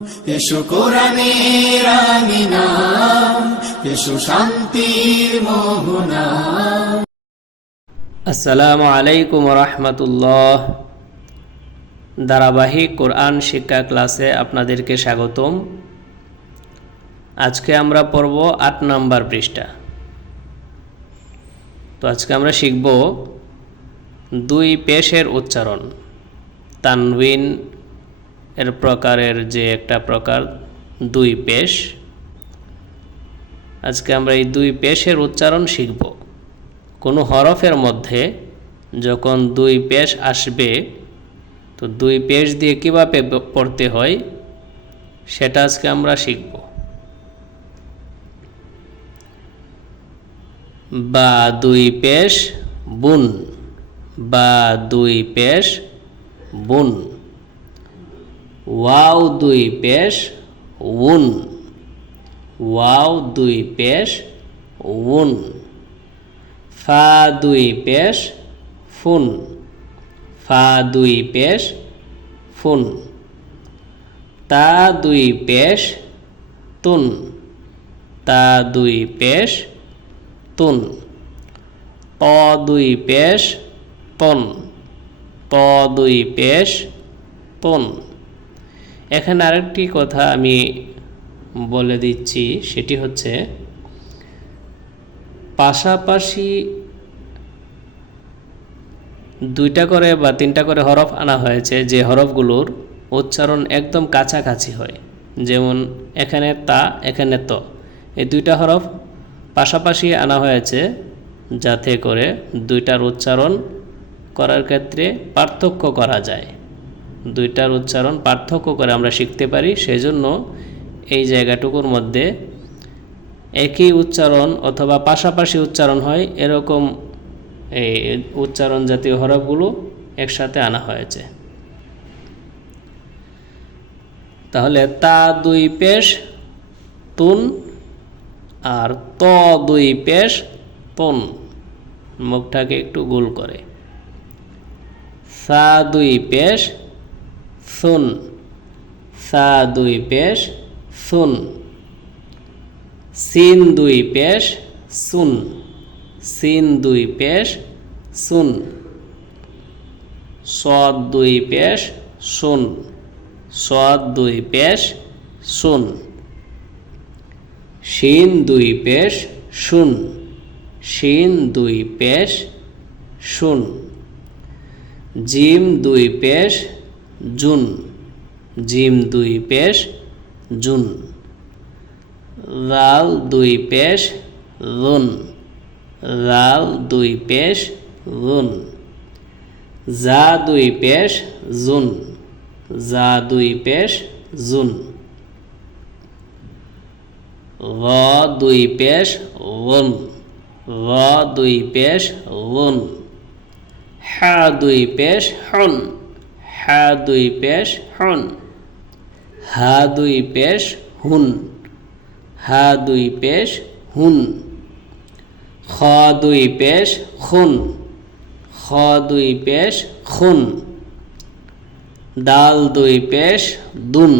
এসো শান্তির মোহনা। আসসালামু আলাইকুম রহমতুল্লাহ ধারাবাহিক কোরআন শিক্ষা ক্লাসে আপনাদেরকে স্বাগতম। আজকে আমরা পড়ব আট নম্বর পৃষ্ঠা। তো আজকে আমরা শিখব দুই পেশের উচ্চারণ তানউইন এর প্রকারের যে একটা প্রকার, দুই পেশ। আজকে আমরা এই দুই পেশের উচ্চারণ শিখব। কোনো হরফের মধ্যে যখন দুই পেশ আসবে, তো দুই পেশ দিয়ে কীভাবে পড়তে হয়, সেটা আজকে আমরা শিখব। বা দুই পেশ বুন, বা দুই পেশ বুন। ওয়াও দুই পেশ, উন। ওয়াও দুই পেশ, উন। ফা দুই পেশ, ফুন। ফা দুই পেশ, ফুন। তা দুই পেশ, তুন। তা দুই পেশ, তুন। ত দুই পেশ, তন। ত দুই পেশ, তন। এখানে আরেকটি কথা আমি বলে দিচ্ছি, সেটি হচ্ছে পাশাপাশি দুইটা করে বা তিনটা করে হরফ আনা হয়েছে, যে হরফগুলোর উচ্চারণ একদম কাছাকাছি হয়। যেমন এখানে তা, এখানে ত। এই দুইটা হরফ পাশাপাশি আনা হয়েছে যাতে করে দুইটার উচ্চারণ করার ক্ষেত্রে পার্থক্য করা যায়। দুইটার উচ্চারণ পার্থক্য করে আমরা শিখতে পারি, সেজন্য এই জায়গাটুকুর মধ্যে একই উচ্চারণ অথবা পাশাপাশি উচ্চারণ হয়, এরকম এই উচ্চারণ জাতীয় হরফগুলো একসাথে আনা হয়েছে। তাহলে তা দুই পেশ, তুন আর ত দুই পেশ, তন। মুখটাকে একটু গোল করে। সা দুই পেশ সুন। সা দুই পেশ, সুন। সিন দুই পেশ, সুন। সিন দুই পেশ, সুন। সদ দুই পেশ, সুন। সদ দুই পেশ, সুন। শিন দুই পেশ শুন শিন দুই পেশ শুন জিম দুই পেশ জুন। জিম দুই পেশ, জুন। লাল দুই পেশ লুন লাল দুই পেশ লুন জা দুই পেশ, জুন। জা দুই পেশ, জুন। ল দুই পেশ লুন ল দুই পেশ লুন হা দুই পেশ, হন। হা দুই পেশ হন। হা দুই পেশ হুন। হা দুই পেশ হুন। খ দুই পেশ খুন। খ দুই পেশ খুন। দাল দুই পেশ দুন।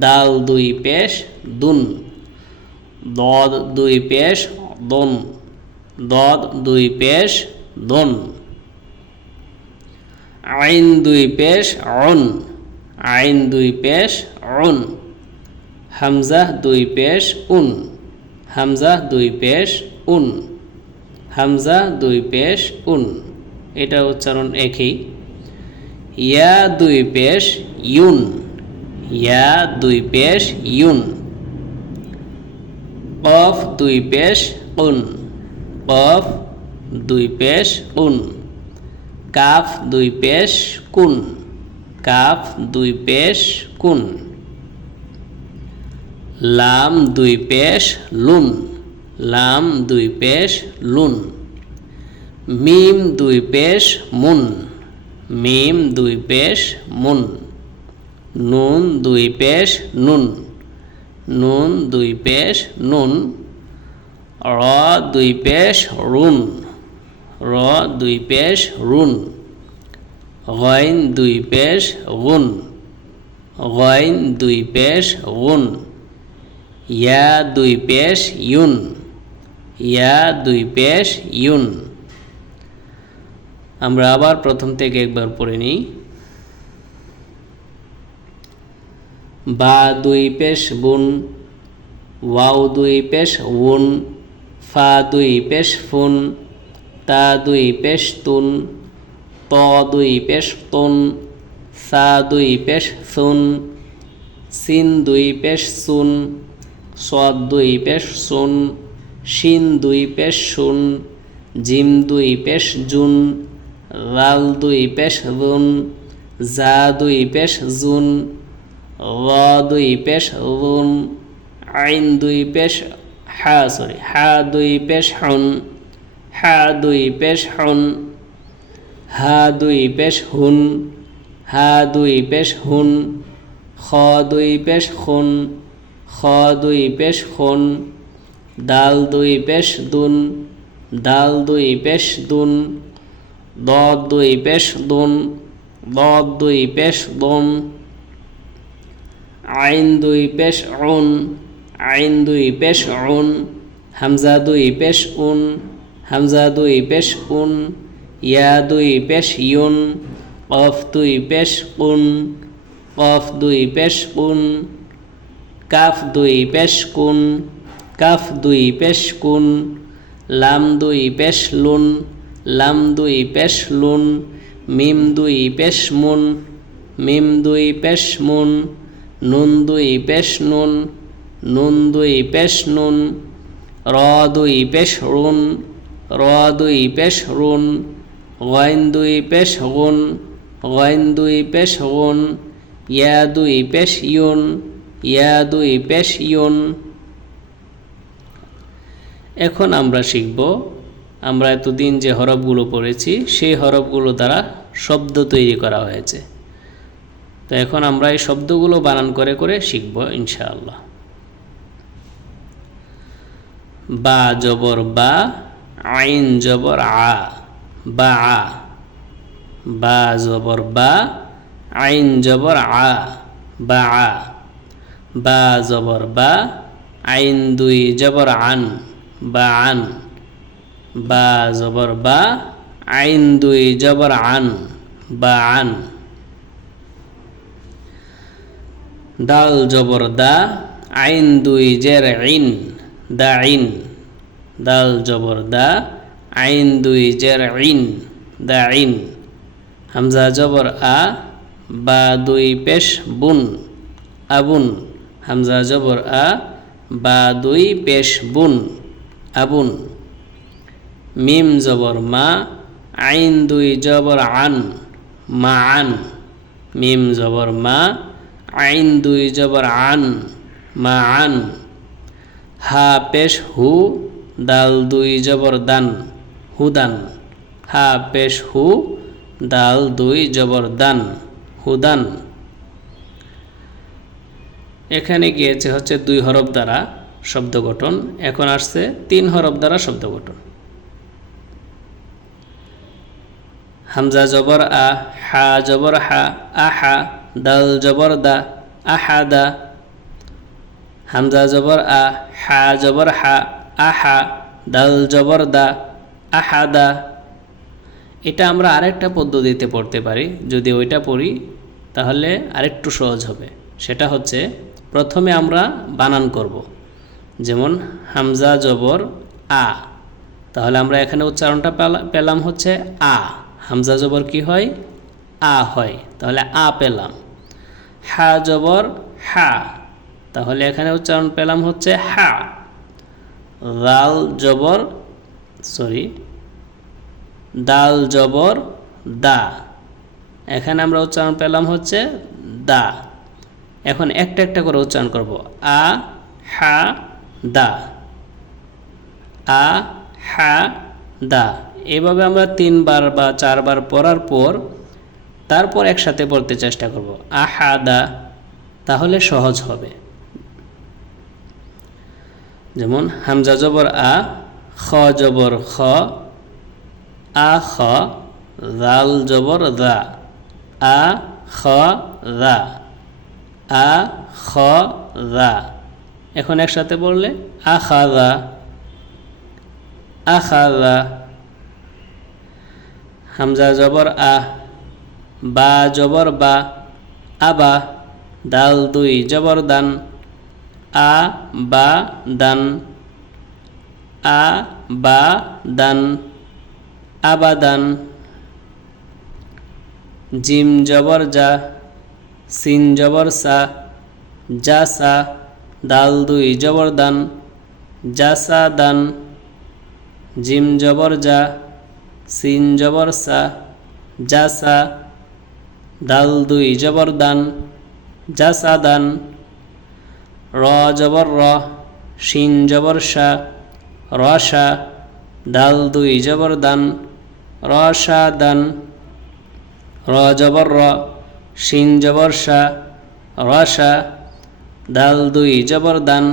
দাল দুই পেশ দুন। দদ দুই পেশ দন। দদ দুই পেশ দন। আইন দুই পেশ, অন। আইন দুই পেশ, অন। হামজা দুই পেশ, উন। হামজা দুই পেশ, উন। হামজা দুই পেশ, উন। এটা উচ্চারণ একই। ইয়া দুই পেশ, ইউন। ইয়া দুই পেশ, ইউন। কফ দুই পেশ, উন। কফ দুই পেশ, উন। কাফ, দুই পেশ, কুন। কাফ, দুই পেশ, কুন। লাম, দুই পেশ, লুন। লাম, দুই পেশ, লুন। মিম, দুই পেশ, মুন। মিম, দুই পেশ, মুন। নুন, দুই পেশ, নুন। নুন, দুই পেশ, নুন। র, দুই পেশ, রুন। র দুই পেশ রুন। গইন দুই পেশ গুন গইন দুই পেশ গুন ইয়া দুই পেশ ইউন। ইয়া দুই পেশ ইউন। আমরা আবার প্রথম থেকে একবার পড়ে নিই। বা দুই পেশ বুন। ওয়াও দুই পেশ উন। ফা দুই পেশ ফুন। তা দুই পেশ তুন ত দুই পেশ তুন সা দুই পেশ সুন দুই পেশ সুন সদ দুই পেশ সুন শিন দুই পেশ শুন জিম দুই পেশ জুন রাল দুই পেশ রুন জা দুই পেশ জুন র দুই পেশ রুন আইন দুই পেশ হা সরি হা দুই পেশ হুন হা দুই পেশ হুন হা দুই পেশ হুন হা দুই পেশ হুন খ দুই পেশ খুন খ দুই পেশ খুন দাল দুই পেশ দুন দাল দুই পেশ দুন দ দুই পেশ দুন দ দুই পেশ দুন আইন দুই পেশ উন আইন দুই পেশ উন হামজা দুই পেশ উন হামজা দুই পেশ উন ইয়া দুই পেশ ইউন কফ দুই পেশ কুন কফ দুই পেশ কুন কাফ দুই পেশ কুন কাফ দুই পেশ কুন লাম দুই পেশ লুন লাম দুই পেশ লুন মিম দুই পেশ মুন মিম দুই পেশ মুন নুন দুই পেশ নুন নুন দুই পেশ নুন র দুই পেশ রুন র দুই পেশ রুন গইন দুই পেশ গুন গইন দুই পেশ গুন ইয়া দুই পেশ ইউন ইয়া দুই পেশ ইউন এখন আমরা শিখব, আমরা এতদিন যে হরফগুলো পড়েছি, সেই হরফগুলো দ্বারা শব্দ তৈরি করা হয়েছে। তো এখন আমরা এই শব্দগুলো বানান করে করে শিখব ইনশাআল্লাহ। বা জবর বা আইন জবর আ, বা আ। বা জবর বা, আইন জবর আ, বা আ। বা জবর বা, আইন দুই জবর আন, বা আন। বা জবর বা, আইন দুই জবর আন, বা আন। দাল জবর দা, আইন দুই জের ইন, দা ইন। দাল জবর, দা, আইন দুই, জের ইন, দা ইন। হামজা জবর, আ, বা দুই, পেশ, বুন, আবুন। হামজা জবর, আ, বা দুই, পেশ, বুন, আবুন। মিম জবর, মা, আইন দুই, জবর, আন, মা, আন। মিম জবর, মা, আইন দুই, জবর, আন, মা, আন। হা, পেশ, হু দাল দুই জবর দান হুদান হা পেশ হু, দাল দুই জবর দান হুদান এখানে গিয়েছে হচ্ছে দুই হরফ দ্বারা শব্দ গঠন, এখন আসছে তিন হরফ দ্বারা শব্দ গঠন। হামজা জবর আ, হা জবর হা আহা দাল জবর দা আহা দা। হামজা জবর আ, হা জবর হা আহা, দাল জবর দা আহাদা। এটা আমরা আরেকটা পদ্ধতিতে পড়তে পারি। যদি ওইটা পড়ি, তাহলে আরেকটু সহজ হবে। সেটা হচ্ছে, প্রথমে আমরা বানান করব। যেমন, হামজা জবর, আ। তাহলে আমরা এখানে উচ্চারণটা পেলা- পেলাম হচ্ছে আ। হামজা জবর কি হয়? আ হয়। তাহলে আ পেলাম। হা জবর, হা। তাহলে এখানে উচ্চারণ পেলাম হচ্ছে হা। লাল জবর সরি দাল জবর, দা। এখানে আমরা উচ্চারণ পেলাম হচ্ছে দা। এখন একটা একটা করে উচ্চারণ করব। আ, হা, দা। আ, হা, দা। এভাবে আমরা তিনবার বা চারবার পড়ার পর তারপর একসাথে পড়তে চেষ্টা করব। আহা দা। তাহলে সহজ হবে। যেমন হামজা জবর আ, খ জবর খ, আ, খ জাল জবর দা, আ, খ, দা, আ, খ, দা। এখন একসাথে বললে আখাদা আখাদা হামজা জবর আ, বা জবর বা আবা দাল দুই জবর দান। আ, বা, দান। আ, বা, দান। আবাদান। জিম জবর যা, সিন জবর সা জাসা দাল দুই জবর দান জাসা দান। জিম জবর যা, সিন জবর সা জাসা দাল দুই জবর দান জাসা দান। র র শিন জবর শা রসা দাল দুই জবর দান রসা দান। র র শিন জবর শা রসা দাল দুই জবর দান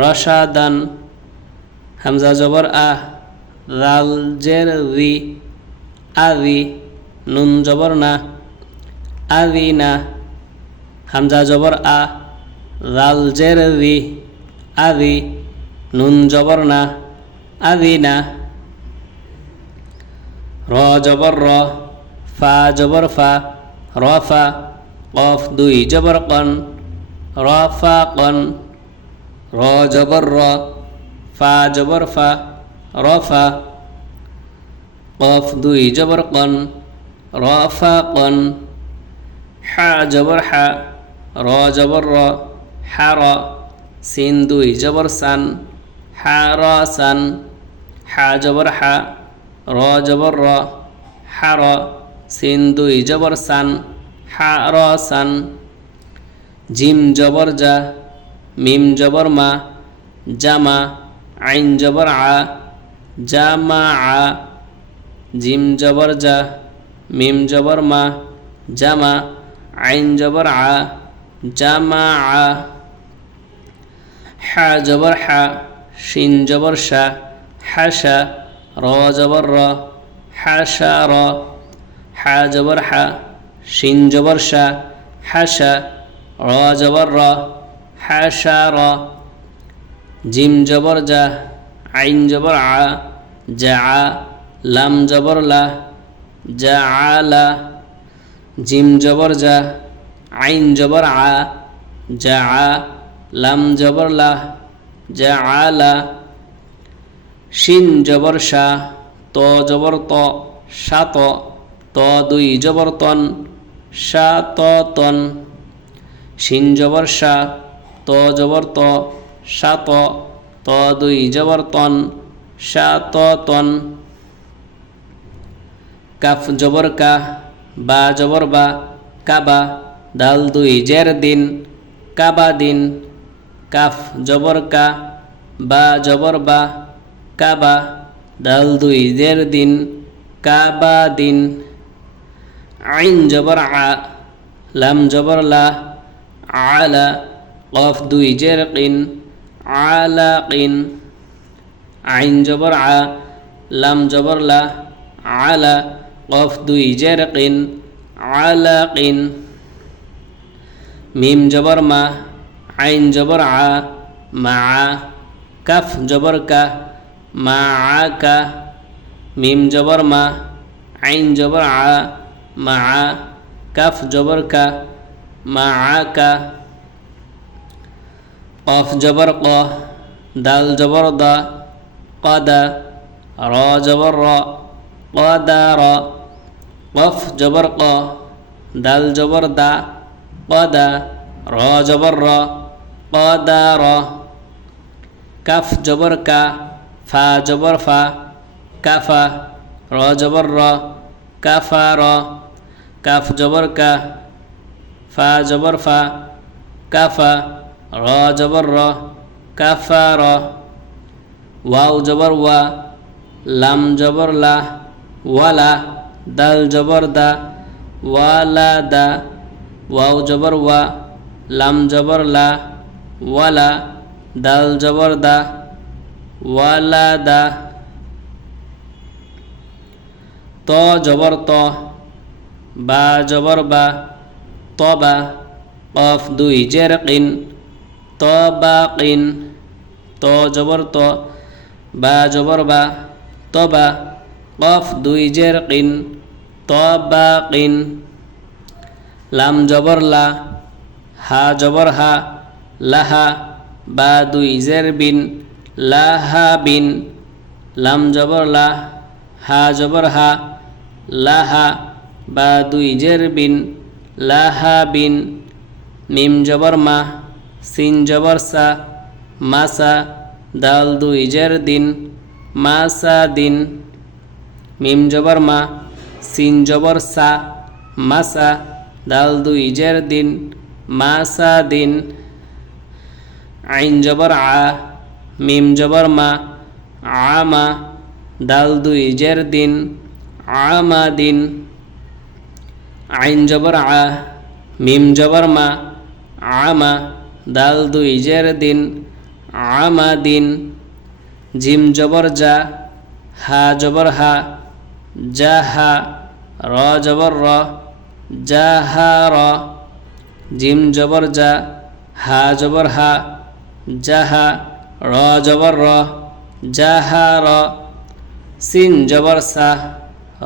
রসা দান। হামজা জবর আহ লাল জের রি আদি নুন জবর না আদি না। হামজা জবর আ লাল জের রি আদি, নুন জবর না আদি না। র জবর র, ফা জবর ফা, র ফা কফ দুই জবর কন, র ফা কন, র জবর র, ফা জবর ফা, র ফা কফ দুই জবর কন, র ফা কন, হা জবর হা, র জবর র হা র সিন দুই, জবর সান হা র সান, হা জবর হা, র জবর র হা র সিন দুই, জবর সান হা র সান, জিম জবর যা মিম জবর মা, জামা, আইন জবর আ, জামা আ, জিম জবর যা মিম জবর মা, জামা, আইন জবর আ, জামা আ। হা জবর হা, শিন জবর শা হাসা র জবর র হাসা র, হা জবর হা, শিন জবর শা হাসা র জবর র হাসা র, জিম জবর যা আইন জবর আ যা আ, লাম জবর লা যা আলা জিম জবর যা আইন জবর আ যা আ লাম জবর লা যা আলা, শিন জবর শা, ত জবর ত সাত ত দুই জবর তন সা ত তন, শিন জবর শা, ত জবর ত সাত ত দুই জবর তন সা ত তন, কাফ জবর কা, বা জবর বা, কাবা, দাল দুই জের দিন, কাবা দিন কাফ, জবর কা, বা, জবর বা কাবা দাল দুই, জের দিন কাবা দিন, আইন জবর আ, লাম জবর লা, আলা, কফ দুই, জের কিন, আলা কিন, আইন জবর আ, লাম জবর লা, আলা, কফ দুই, জের কিন, আলা কিন, মিম জবর মা আইন জবর আ, মা, কাফ জবর কা, মা কা, মিম জবর মা, আইন জবর আ, মা, কাফ জবর কা, মা কা, কফ জবর ক, দাল জবর দা কদা র জবর র কদা র, কফ জবর ক, দাল জবর দা কদা র জবর র কদা র কাফ জবর কা, ফা জবর ফা, কাফা, র জবর র, কাফা র, কাফ জবর কা, ফা জবর ফা, কাফা, র জবর র, কাফা র, ওয়াও জবর ওয়া, লাম জবর লা, ওয়ালা, দাল জবর দা, ওয়ালা দা, ওয়াও জবর ওয়া, লাম জবর লা ওয়ালা, দাল জবর দা, ওয়ালা দা, ত জবর ত, বা জবর বা তবা কফ দুই জের কিন ত বা কিন, ত জবর ত, বা জবর বা, ত বা কফ দুই জের কিন ত বা কিন, লাম জবর লা, হা জবর হা লাহা বা দুই জের বিন, লাহা বিন, লাম জবর লা, হা জবর হা, লাহা বা দুই জের বিন, লাহা বিন, মিম জবর মা, সিন জবর সা মাসা দাল দুই জের দিন মাসা দিন, মিম জবর মা, সিন জবর সা মাসা দাল দুই জের দিন মাসা দিন আইন জবর আ, মিম জবর মা, আমা, দাল দুই জের দিন, আমা দিন। আইন জবর আ, মিম জবর মা, আমা, দাল দুই জের দিন, আমা দিন। জিম জবর যা হা জবর হা যা হা, র জবর র যা হা র। জিম জবর যা হা জবর হা যাহা র জবর র যাহা র, সিন জবর সা,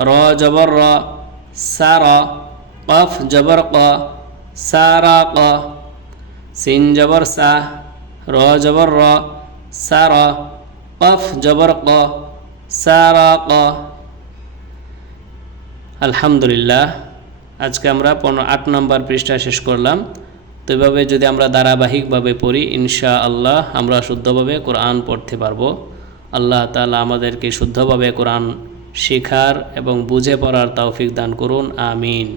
র জবর র, সা র কফ জবর ক সারা ক, সিন জবর সা, র জবর র, সা র কফ জবর ক সারা ক। আলহামদুলিল্লাহ, আজকে আমরা পনেরো আট নম্বর পৃষ্ঠা শেষ করলাম। তো এভাবে যদি আমরা ধারাবাহিকভাবে পড়ি ইনশা আল্লাহ আমরা শুদ্ধভাবে কোরআন পড়তে পারব। আল্লাহ তালা আমাদেরকে শুদ্ধভাবে কোরআন শেখার এবং বুঝে পড়ার তৌফিক দান করুন, আমিন।